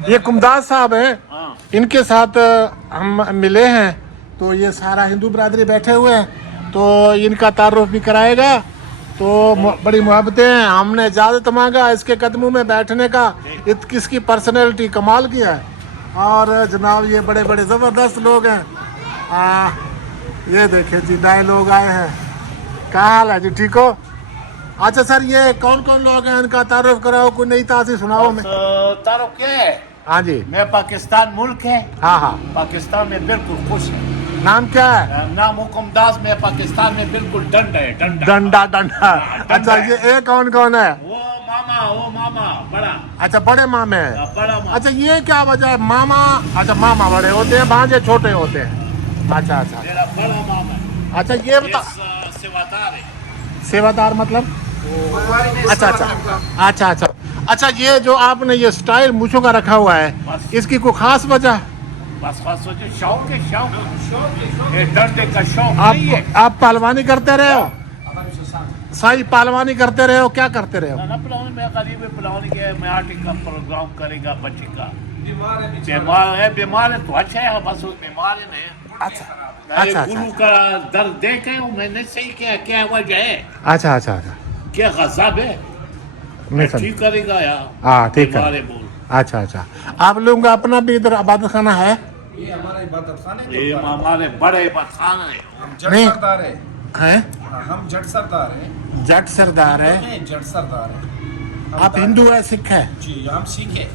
ये कुमदास साहब हैं, इनके साथ हम मिले हैं। तो ये सारा हिंदू बरादरी बैठे हुए हैं, तो इनका तारुफ भी कराएगा। तो बड़ी मोहब्बतें हैं। हमने इजाज़त मांगा इसके कदमों में बैठने का। इसकी पर्सनैलिटी कमाल की है। और जनाब ये बड़े बड़े ज़बरदस्त लोग हैं। ये देखे जी नए लोग आए हैं। क्या हाल है जी, ठीक हो? अच्छा सर, ये कौन कौन लोग हैं, इनका तारुफ कराओ, कोई नई ताज़ी सुनाओ में। तारुफ क्या है? हाँ जी। मैं पाकिस्तान मुल्क है। हाँ हाँ। पाकिस्तान में बिल्कुल खुश है। नाम क्या है? नाम हुकुमदास में पाकिस्तान में बिल्कुल डंडा है। डंडा डंडा। अच्छा ये कौन कौन है? वो मामा बड़ा। अच्छा बड़े मामे हैं। बड़ा मामा। अच्छा ये क्या वजह है? मामा, अच्छा मामा बड़े होते हैं, भांजे छोटे होते हैं। अच्छा अच्छा। मेरा बड़ा मामा है। अच्छा ये बता, सेवादार है। सेवादार मतलब? अच्छा अच्छा अच्छा अच्छा। अच्छा ये जो आपने ये स्टाइल मूछों का रखा हुआ है, इसकी कोई खास वजह? बस खास वजह शौक है, शौक। ये डंडे का शौक नहीं है। आप पहलवानी करते रहे हो? सही पहलवानी करते रहे हो? क्या करते रहे हो? ना पहलवानी में करीब पहलवानी के मैं आर्टिक का प्रोग्राम करेगा बच्चे का। बीमार है तो अच्छा है, बस वो बीमार है नहीं। अच्छा अच्छा गुरु का दर्द देख के मैंने सही किया, क्या वजह है? अच्छा अच्छा अच्छा। क्या गज़ब है? ठीक करेगा यार। हाँ ठीक है। अच्छा अच्छा। आप लोगों का अपना भी इधर इबादत खाना है? ये हमारा इबादत खाना ये हमारे बड़े इबादत खाना है। हम जट सरदार है। हैं? हम जट सरदार है। जट सरदार है? जट सरदार है। आप हिंदू है, सिख है? जी हम सिख है।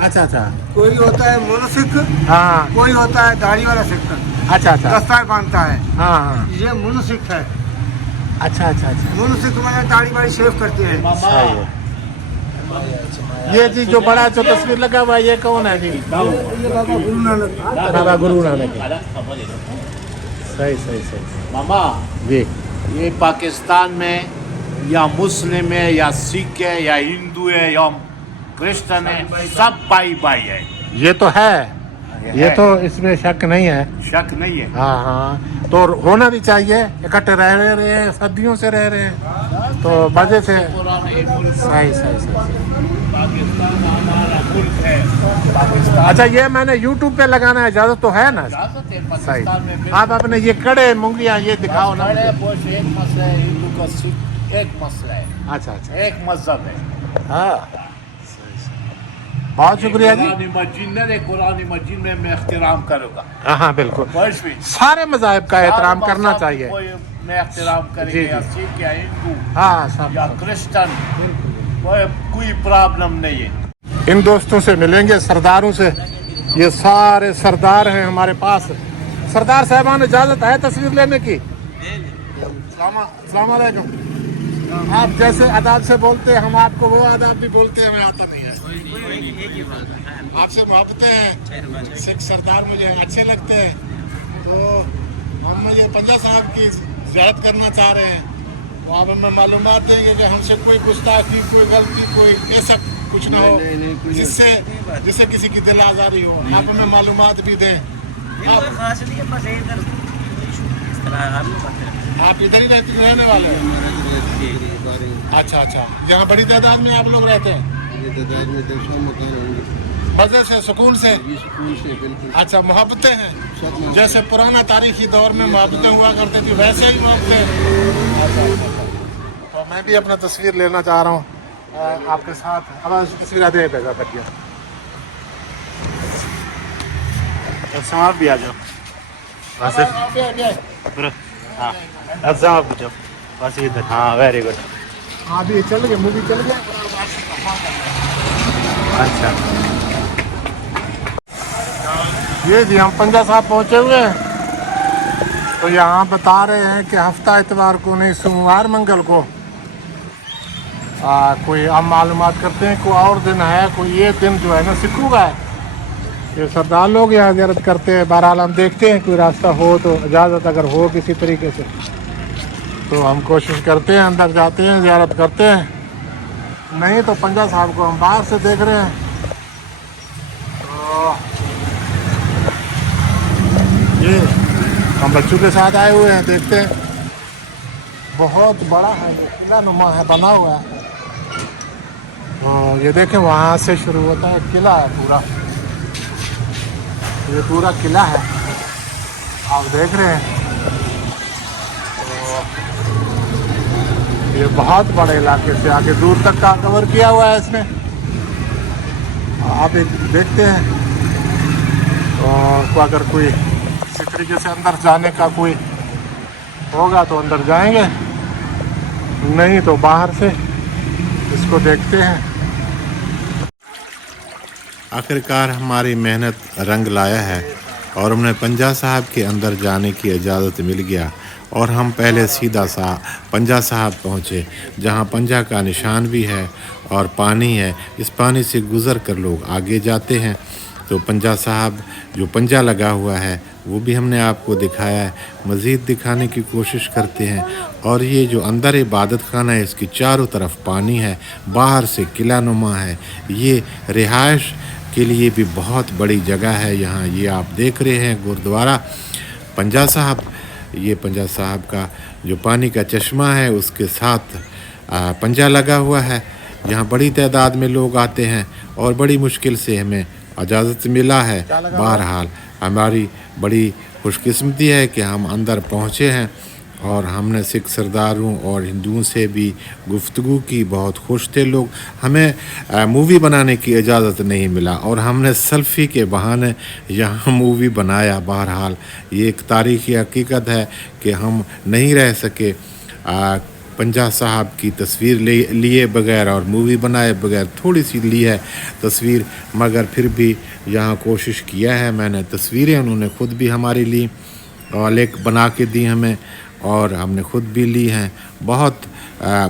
अच्छा अच्छा। कोई होता है मोनो सिख, हाँ। कोई होता है दाढ़ी वाला सिख, अच्छा अच्छा। दस्तार बांधता है। हाँ हाँ। ये मोनो सिख है। अच्छा अच्छा अच्छा। मोनो सिख मैंने दाढ़ी वाड़ी शेव करते हैं। सही है। ये जी जो बड़ा जो तस्वीर लगा हुआ है, ये कौन है जी? ये बाबा गुरु नानक। बाबा गुरु नानक। सही सही सही। मामा जी। ये पाकिस्तान में या मुस्लिम है या सिख है या हिंदू है या क्रिश्चियन है, सब भाई भाई है। ये तो है, ये तो इसमें शक नहीं है। शक नहीं है। हाँ हाँ, तो होना भी चाहिए। इकट्ठे रह रहे हैं, सदियों से रह रहे हैं, तो वजह से सही सही सही। पाकिस्तान हमारा मुल्क है। पाकिस्तान अच्छा ये मैंने YouTube पे लगाना है, इजाजत तो है ना? इजाजत है सही। पाकिस्तान में। आप अपने ये कड़े मुंगियाँ ये दिखाओ ना। एक मसला है, हिंदू का सिख एक मसला है। अच्छा अच्छा। एक मजहब है। हाँ बहुत शुक्रिया जी। कुरान मजीद में मैं एहतराम करूँगा। हाँ हाँ बिल्कुल, सारे मज़ाहिब का एहतराम करना चाहिए। मैं एहतराम करेंगे, या सिख या हिंदू हाँ सब या क्रिश्चियन, कोई प्रॉब्लम नहीं है। इन दोस्तों से मिलेंगे, सरदारों से। ये सारे सरदार हैं हमारे पास। सरदार साहबान इजाज़त है तस्वीर लेने की? अस्सलाम वालेकुम। आप जैसे आदाब से बोलते हैं, हम आपको वो आदाब भी बोलते हैं, हमें आता नहीं है। आपसे मोहब्बतें हैं, सिख सरदार मुझे अच्छे लगते हैं। तो हम ये पंजा साहब की ज़ियारत करना चाह रहे हैं, तो आप हमें मालूमात देंगे कि हमसे कोई गुस्ताखी, कोई गलती, कोई ऐसा कुछ ना हो जिससे किसी की दिल आज़ारी हो। आप हमें मालूमात भी दें। आप इधर ही रहने वाले हैं? अच्छा अच्छा। यहाँ बड़ी तादाद में आप लोग रहते हैं? मजे से, सुकून से? अच्छा, मोहब्बतें हैं जैसे पुराना तारीखी दौर में मोहब्बतें हुआ करते थी, वैसे ही मोहब्बतें। अच्छा। तो मैं भी अपना तस्वीर लेना चाह रहा हूँ आपके साथ। अब तस्वीर आते पैसा कटिए, आप भी आ जाओ। हाँ अच्छा, आप पूछो बस इधर। हाँ वेरी गुड। हाँ भी चल गए, मूवी चल गया। अच्छा ये जी हम पंजा साहब पहुँचे हुए हैं। तो यहाँ बता रहे हैं कि हफ्ता इतवार को नहीं, सोमवार मंगल को कोई हम मालूमात करते हैं कोई और दिन है, कोई ये दिन जो है ना सिखों का है। ये सरदार लोग यहाँ ज़ियारत करते हैं। बहरहाल हम देखते हैं कोई रास्ता हो तो, इजाज़त अगर हो किसी तरीके से, तो हम कोशिश करते हैं, अंदर जाते हैं, ज़ियारत करते हैं। नहीं तो पंजा साहब को हम बाहर से देख रहे हैं। तो ये हम बच्चों के साथ आए हुए हैं, देखते हैं। बहुत बड़ा है, किला नुमा है, बना हुआ है। और ये देखें वहाँ से शुरू होता है, किला है पूरा, ये पूरा किला है आप देख रहे हैं। तो ये बहुत बड़े इलाके से आगे दूर तक का कवर किया हुआ है इसने। आप एक देखते हैं तो अगर कोई इसी तरीके से अंदर जाने का कोई होगा तो अंदर जाएंगे, नहीं तो बाहर से इसको देखते हैं। आखिरकार हमारी मेहनत रंग लाया है और हमें पंजा साहब के अंदर जाने की इजाज़त मिल गया और हम पहले सीधा पंजा साहब पहुँचे, जहाँ पंजा का निशान भी है और पानी है। इस पानी से गुज़र कर लोग आगे जाते हैं। तो पंजा साहब जो पंजा लगा हुआ है वो भी हमने आपको दिखाया है, मज़ीद दिखाने की कोशिश करते हैं। और ये जो अंदर इबादत खाना है इसकी चारों तरफ पानी है, बाहर से किला नुमा है। ये रिहाइश के लिए भी बहुत बड़ी जगह है। यहाँ ये आप देख रहे हैं गुरुद्वारा पंजा साहब, ये पंजा साहब का जो पानी का चश्मा है उसके साथ पंजा लगा हुआ है। यहाँ बड़ी तादाद में लोग आते हैं और बड़ी मुश्किल से हमें इजाज़त मिला है। बहरहाल हमारी बड़ी खुशकिस्मती है कि हम अंदर पहुँचे हैं और हमने सिख सरदारों और हिंदुओं से भी गुफ्तगू की। बहुत खुश थे लोग। हमें मूवी बनाने की इजाज़त नहीं मिला और हमने सेल्फ़ी के बहाने यहाँ मूवी बनाया। बहरहाल ये एक तारीख़ी हकीकत है कि हम नहीं रह सके पंजा साहब की तस्वीर लिए बगैर और मूवी बनाए बगैर। थोड़ी सी ली है तस्वीर, मगर फिर भी यहाँ कोशिश किया है मैंने। तस्वीरें उन्होंने ख़ुद भी हमारी ली और एक बना के दी हमें और हमने ख़ुद भी ली हैं। बहुत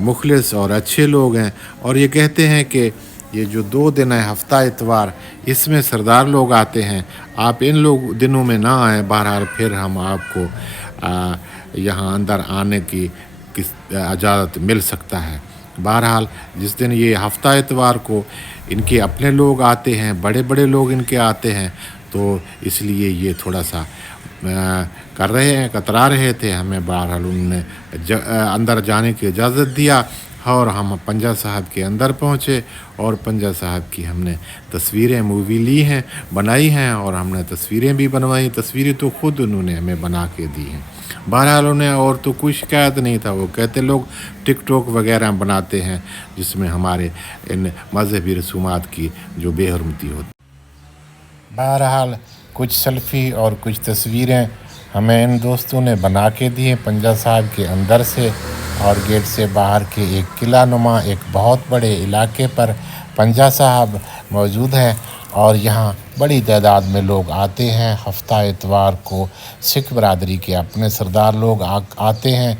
मुखलिस और अच्छे लोग हैं और ये कहते हैं कि ये जो 2 दिन है हफ्ता इतवार, इसमें सरदार लोग आते हैं, आप इन लोग दिनों में ना आएँ। बहरहाल फिर हम आपको यहाँ अंदर आने की इजाज़त मिल सकता है। बहरहाल जिस दिन ये हफ्ता इतवार को इनके अपने लोग आते हैं, बड़े बड़े लोग इनके आते हैं, तो इसलिए ये थोड़ा सा कर रहे हैं, कतरा रहे थे। हमें बहरहाल उन्होंने अंदर जाने की इजाज़त दिया और हम पंजा साहब के अंदर पहुँचे और पंजा साहब की हमने तस्वीरें मूवी ली हैं, बनाई हैं और हमने तस्वीरें भी बनवाई। तस्वीरें तो ख़ुद उन्होंने हमें बना के दी हैं। बहरहाल उन्हें और तो कोई शिकायत नहीं था। वो कहते लोग टिकटॉक वगैरह बनाते हैं जिसमें हमारे इन मजहबी रसूमात की जो बेहरमती होती। बहरहाल कुछ सेल्फ़ी और कुछ तस्वीरें हमें इन दोस्तों ने बना के दी हैं पंजा साहब के अंदर से और गेट से बाहर के एक किला नुमा एक बहुत बड़े इलाके पर पंजा साहब मौजूद हैं और यहाँ बड़ी तादाद में लोग आते हैं। हफ्ता इतवार को सिख बरादरी के अपने सरदार लोग आते हैं।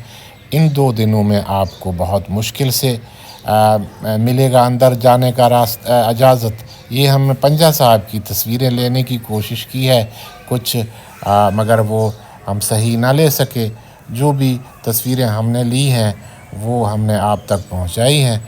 इन 2 दिनों में आपको बहुत मुश्किल से मिलेगा अंदर जाने का रास्ता इजाज़त। ये हमने पंजा साहब की तस्वीरें लेने की कोशिश की है कुछ, मगर वो हम सही ना ले सके। जो भी तस्वीरें हमने ली हैं वो हमने आप तक पहुंचाई हैं।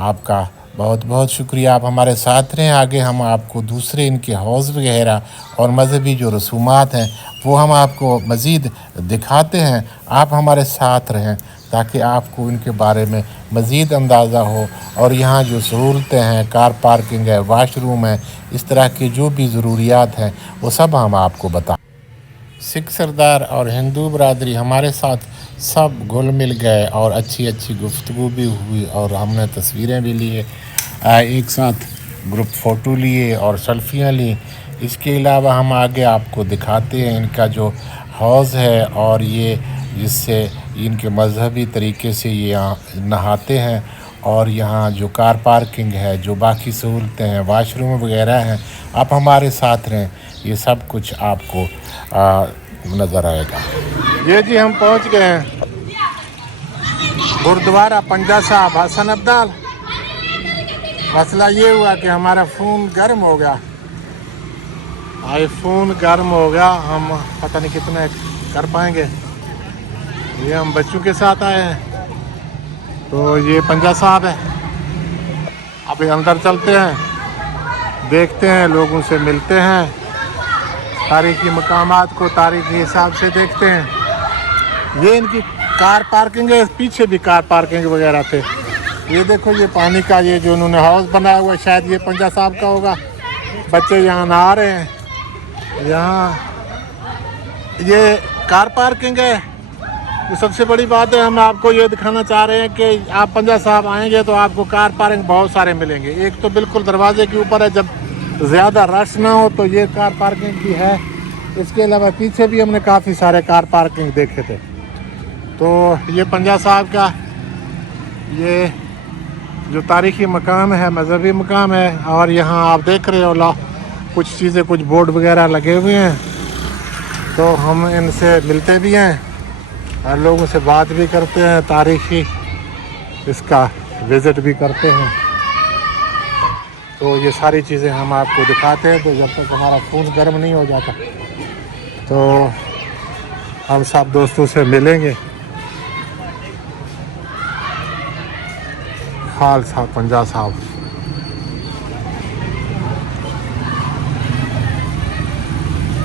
आपका बहुत बहुत शुक्रिया, आप हमारे साथ रहें। आगे हम आपको दूसरे इनके हौज़ वगैरह और मजहबी जो रसूमात हैं वो हम आपको मज़ीद दिखाते हैं। आप हमारे साथ रहें ताकि आपको इनके बारे में मज़ीद अंदाज़ा हो। और यहाँ जो सहूलतें हैं, कार पार्किंग है, वाशरूम है, इस तरह की जो भी ज़रूरियात हैं वो सब हम आपको बताएं। सिख सरदार और हिंदू बरादरी हमारे साथ सब घुल मिल गए और अच्छी अच्छी गुफ्तगू भी हुई और हमने तस्वीरें भी लिए, एक साथ ग्रुप फ़ोटो लिए और सेल्फियाँ ली। इसके अलावा हम आगे आपको दिखाते हैं इनका जो हौज़ है और ये जिससे इनके मजहबी तरीके से ये यहाँ नहाते हैं। और यहाँ जो कार पार्किंग है, जो बाकी सहूलतें हैं, वाशरूम वगैरह हैं, आप हमारे साथ रहें, ये सब कुछ आपको नज़र आएगा। ये जी हम पहुंच गए हैं गुरुद्वारा पंजा साहब हसन अब्दाल। मसला ये हुआ कि हमारा फ़ोन गर्म हो गया, आईफोन गर्म हो गया, हम पता नहीं कितने कर पाएंगे। ये हम बच्चों के साथ आए हैं, तो ये पंजा साहब है। अभी अंदर चलते हैं, देखते हैं, लोगों से मिलते हैं, तारीखी मकामात को तारीखी हिसाब से देखते हैं। ये इनकी कार पार्किंग है, पीछे भी कार पार्किंग वगैरह थे। ये देखो ये पानी का ये जो उन्होंने हाउस बनाया हुआ है, शायद ये पंजा साहब का होगा। बच्चे यहाँ नहा रहे हैं। यहाँ ये कार पार्किंग है। तो सबसे बड़ी बात है, हम आपको ये दिखाना चाह रहे हैं कि आप पंजा साहब आएंगे तो आपको कार पार्किंग बहुत सारे मिलेंगे। एक तो बिल्कुल दरवाजे के ऊपर है, जब ज़्यादा रश ना हो तो ये कार पार्किंग भी है। इसके अलावा पीछे भी हमने काफ़ी सारे कार पार्किंग देखे थे। तो ये पंजा साहब का ये जो तारीख़ी मकाम है, मजहबी मकाम है। और यहाँ आप देख रहे हो कुछ चीज़ें, कुछ बोर्ड वगैरह लगे हुए हैं। तो हम इनसे मिलते भी हैं और लोगों से बात भी करते हैं, तारीख़ी इसका विज़िट भी करते हैं। तो ये सारी चीज़ें हम आपको दिखाते हैं। तो जब तक हमारा फ़ोन गर्म नहीं हो जाता तो हम सब दोस्तों से मिलेंगे। खालसा पंजा साहब,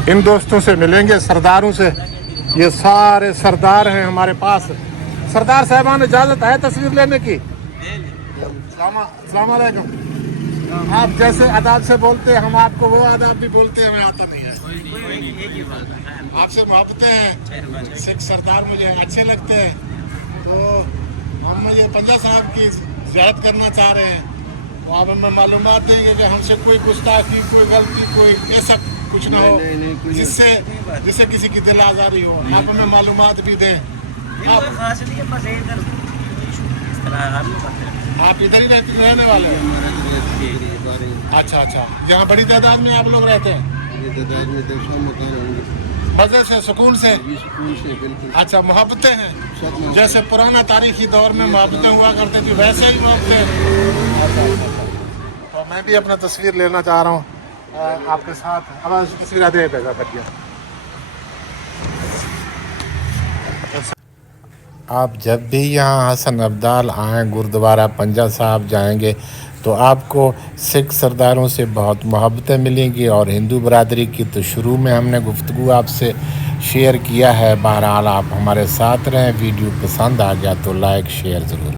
इन दोस्तों से मिलेंगे, सरदारों से। ये सारे सरदार हैं हमारे पास। सरदार साहबान, इजाज़त है तस्वीर लेने की? अस्सलाम वालेकुम। आप जैसे आदाब से बोलते हैं, हम आपको वो आदाब भी बोलते हैं, हमें आता नहीं है। आपसे मोहब्बतें हैं। सिख सरदार मुझे अच्छे लगते हैं। तो हम ये पंजा साहब की ज़ियारत करना चाह रहे हैं। तो आप हमें मालूमात देंगे कि हमसे कोई गुस्ताखी, कोई गलती, कोई ऐसा कुछ ना हो जिससे किसी की दिल आज़ारी हो। आप हमें मालूमात भी दें। आप इधर ही रहने वाले हैं? अच्छा अच्छा। यहाँ बड़ी तादाद में आप लोग रहते हैं? मज़े से, सुकून से? अच्छा, मोहब्बतें हैं जैसे पुराना तारीखी दौर में मोहब्बतें हुआ करते थी, वैसे ही मोहब्बतें। तो मैं भी अपना तस्वीर लेना चाह रहा हूँ आपके साथ। अब तस्वीर आते पैदा कर दिया। आप जब भी यहाँ हसन अब्दाल आएँ, गुरुद्वारा पंजा साहब जाएंगे तो आपको सिख सरदारों से बहुत मोहब्बतें मिलेंगी। और हिंदू बरादरी की तो शुरू में हमने गुफ्तगू आपसे शेयर किया है। बहरहाल आप हमारे साथ रहें। वीडियो पसंद आ गया तो लाइक शेयर ज़रूर।